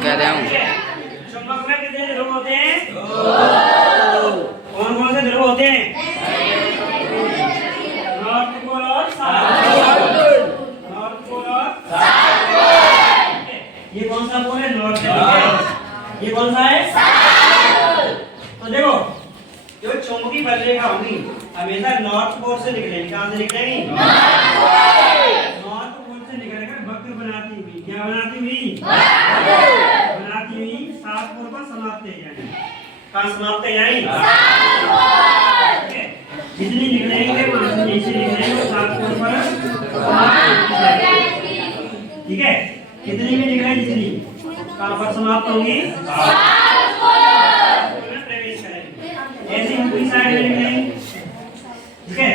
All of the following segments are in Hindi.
कह रहा हूँ। चुंबक में कितने ध्रुव होते हैं? कौन कौन से ध्रुव होते हैं? नॉर्थ पोल और साउथ पोल। नॉर्थ पोल और साउथ पोल। ये कौन सा पोल है? नॉर्थ है। ये कौन सा है? साउथ। तो देखो जो चुंबकीय बलरेखा होगी हमेशा नॉर्थ पोल से निकलेगी। कहां से निकलेगी? नॉर्थ पोल से निकलकर वक्र बनाती हुई, क्या बनाती हुई? बनाती हुई साउथ पोल पर समाप्त हो जाएगी। कहां समाप्त हो जाएगी? जितनी निकलेंगे वहां से नीचे निकलेंगे साउथ पोल पर समाप्त हो जाएगी। ठीक है, कितनी भी निकले जितनी कहां पर समाप्त होंगी? साउथ पोल में प्रवेश करेंगे। ऐसे ऊपरी साइड में निकलेंगे। ठीक है,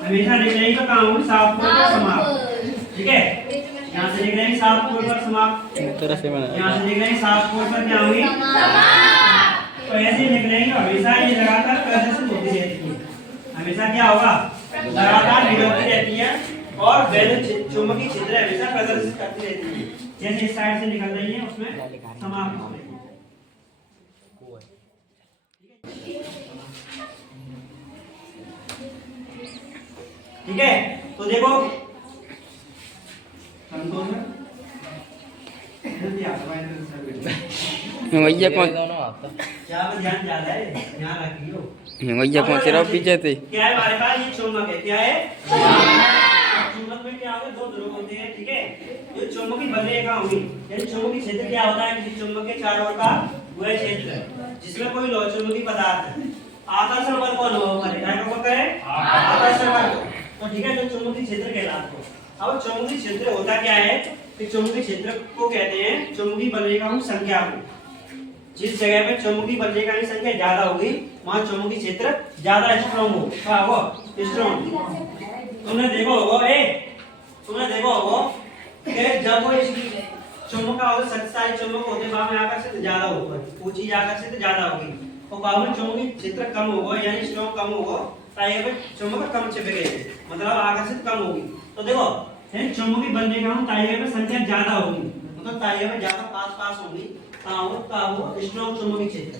हमेशा निकलेंगे तो कहां होंगे? साउथ पोल पर समाप्त। ठीक है, यहाँ से निकलेंगे साउथ पोल पर समाप्त। यहाँ से निकलेंगे साउथ पोल पर क्या होंगी? तो ऐसे निकलेंगे हमेशा ये लगातार प्रदर्शित होती रहती है। हमेशा क्या होगा? लगातार निकलती रहती है और वैद्युत चुंबकीय क्षेत्र हमेशा प्रदर्शित करती रहती है। जैसे इस साइड से निकल रही है उसमें समाप्त हो रही है। ठीक है, तो देखो भैया कौन क्या ध्यान ज्यादा है, ध्यान रखियो। भैया कौन से रहो पीछे थे? क्या है हमारे पास? ये चुंबक है। क्या है? चुंबक में क्या होगा? दो ध्रुव होते हैं। ठीक है, ये चुंबकीय बलरेखा होगी। यानी चुंबकीय क्षेत्र क्या होता है? कि चुंबक के चारों ओर का वह क्षेत्र जिसमें कोई लोह चुंबकीय पदार्थ है। आकर्षण बल कौन करेगा? आकर्षण बल। तो ठीक है, तो चुंबकीय क्षेत्र कहलाता है। अब चुंबकीय क्षेत्र होता क्या है कि चुंबकीय क्षेत्र को कहते हैं चुंबकीय बलरेखा की संख्या को। जिस जगह पे चुंबकीय बलरेखा की संख्या ज्यादा होगी वहां चुंबकीय क्षेत्र ज्यादा स्ट्रांग हो। क्या होगा? स्ट्रांग। तुमने देखो होगा कि जब वो चुंबक का शक्तिशाली चुंबक होते वहां में आकर्षित ज्यादा होगा, वो चीज आकर्षित ज्यादा होगी। और बाहर चुंबकीय क्षेत्र कम होगा यानी स्ट्रांग कम होगा, ताकि चुंबक कम चिपकेगा, मतलब आकर्षित कम होगी। तो देखो चुंबकीय बलरेखा में ताइए में संख्या ज्यादा होगी, मतलब ताइए में ज्यादा पास होगी। स्ट्रांग चुंबकीय क्षेत्र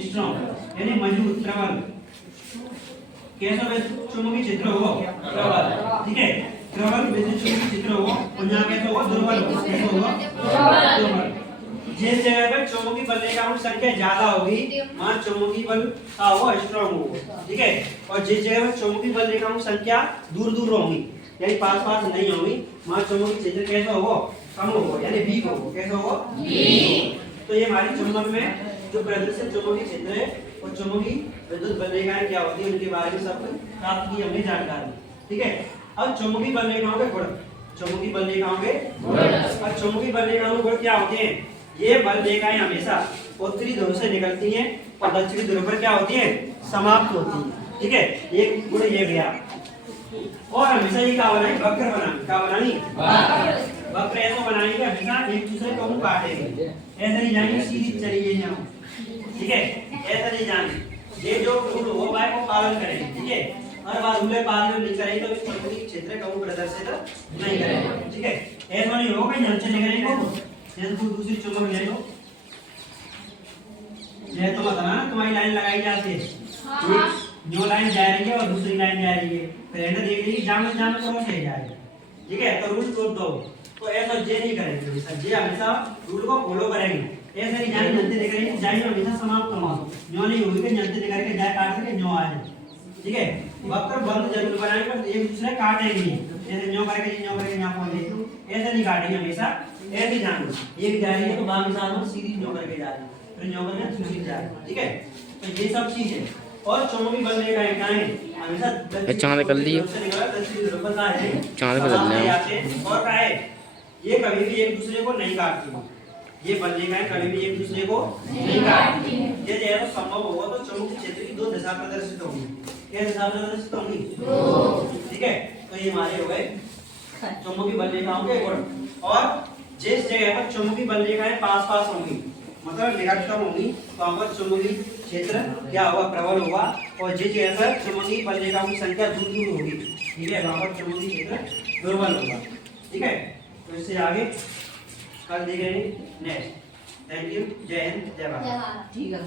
स्ट्रांग यानी मजबूत, प्रबल। कैसा चुंबकीय क्षेत्र होगा? प्रबल। ठीक है, प्रबल विद्युत चुंबकीय क्षेत्र होगा। और यहाँ कैसा होगा? दुर्बल होगा। कैसा होगा? दुर्बल। जिस जगह पर चुंबकीय बलरेखा की संख्या ज्यादा होगी वहां चुंबकीय बल का होगा स्ट्रांग होगा। ठीक है, और जिस जगह पर चुंबकीय बलरेखा की संख्या दूर होगी यानी पास नहीं होगी वहां चुंबकीय क्षेत्र कैसा होगा? कम होगा यानी वीक होगा। कैसा होगा? वीक। तो ये हमारी चुंबक में जो प्रदर्शित चुंबकीय क्षेत्र है और चुंबकीय विद्युत बलरेखाएं क्या होती है उनके बारे में सब प्राप्त की हमने जानकारी। ठीक है, अब चुंबकीय बलरेखाओं के गुण। चुंबकीय बलरेखाओं के गुण। अब चुंबकीय बलरेखाओं के गुण क्या होते हैं? ये बलरेखाएं हमेशा उत्तरी ध्रुव से निकलती हैं और दक्षिणी ध्रुव पर क्या होती है? समाप्त होती है। ठीक है, एक गुण ये गया। और हमेशा ये क्या बनानी? वक्र बनानी। क्या बनानी? वक्र ऐसा बनानी कि हमेशा एक दूसरे को काटेंगे। ऐसा नहीं जाएंगे सीधी चलिए जाओ। ठीक है, ऐसा नहीं जाने। ये जो रूल हो भाई वो पालन करेंगे। ठीक है, हर बार रूल पालन नहीं करेंगे तो इस चुंबकीय क्षेत्र का प्रदर्शित नहीं करेंगे। ठीक है, ऐसा नहीं होगा कि हम चले करेंगे जैसे दूसरी चुंबक ले लो। ये तो बताना ना तुम्हारी लाइन लगाई जाती है, जो लाइन जा रही है और दूसरी लाइन जा रही है, पहले देख लीजिए जाम कौन से जाएगा। ठीक है, तो रूल तोड़ दो। तो ऐसा जे नहीं करेंगे, जे हमेशा रूल को फॉलो करेंगे। ऐसा नहीं जाने जनते देख रहे हैं जाए हमेशा समाप्त करवा दो। न्यो नहीं होगी कि जनते देख करके जाए काट करके न्यो आ जाए। ठीक है, वक्र बंद जरूर बनाएंगे पर एक दूसरे काटेंगे नहीं। जैसे न्यो करके यहाँ पहुंचे ऐसा नहीं काटेंगे हमेशा। ऐसे जानो एक जा रही है तो बाकी साथ में सीधी न्यो करके जा रही है, फिर न्यो करके दूसरी जा रही है। ठीक है, तो ये सब चीज है। और चुंबकीय बलरेखाएं क्या है? हमेशा चांद कर लिए चांद बदल ले और क्या है? ये कभी भी एक दूसरे को नहीं काटती। ये बलरेखाएं कभी भी एक दूसरे को नहीं काटती। ये जैसा संभव होगा तो चुंबकीय क्षेत्र की दो दिशा प्रदर्शित होगी। क्या दिशा प्रदर्शित होंगी? ठीक है, तो ये हमारे हो गए चुंबकीय बलरेखाओं के गुण। और जिस जगह पर चुंबकीय बलरेखाएं पास होंगी मतलब निकटतम होगी तो वहां पर चुंबकीय क्षेत्र क्या होगा? प्रबल होगा। और जिस जगह पर चुंबकीय बलरेखाओं की संख्या दूर होगी, ठीक है, वहां पर चुंबकीय क्षेत्र दुर्बल होगा। ठीक है, तो इससे आगे कल देखेंगे नेक्स्ट। Thank you. जय हिंद, जय भारत। ठीक है।